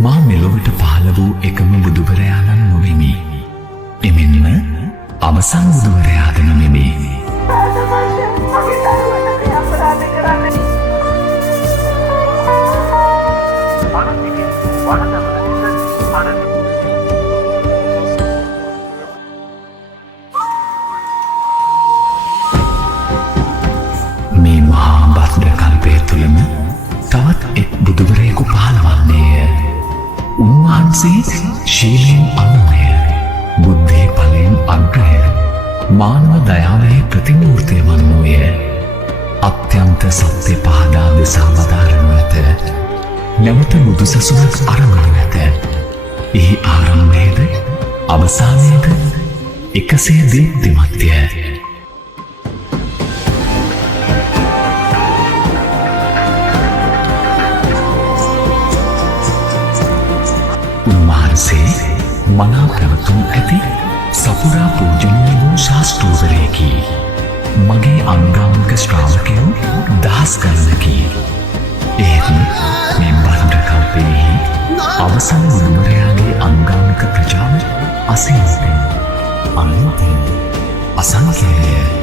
මා මෙලොවට පහළ වූ එකම බුදුවරයාණන් නොවෙමි. එමෙන්ම අවසන් බුදුවරයාද නොවෙමි. මේ මහා බද්ද කල්පය තුළම තවත් එක් බුදුවරයෙකු පහළ වන්නේය. උන්වහන්සේ ශීලයෙන් අනුමය, බුද්ධේ ඵලයෙන් අග්‍රය, මානව දයාවේ ප්‍රතිමූර්තිය වන්නෝය. අත්‍යන්ත සත්‍ය පහදා දෙසා වදාරනු ඇත. නැවත බුදුසසුනක් අරඹනු ඇත. එහි ආරම්භයේද අවසානයේද එකසේ දීප්තිමත්ය. උන්වහන්සේ මනා පැවතුම් ඇති සපුරා පූජනීය වූ ශාස්ත්‍රූවරයෙකි. මගේ අංගාමික ශ්‍රාවකයෝ දහස් ගණනකි. ඒත් මේ බද්ද කල්පයෙහි අවසන් බුදුවරයාගේ අංගාමික ප්‍රජාව අසීමිතයි, අනන්තයි, අසංඛ්‍යයි.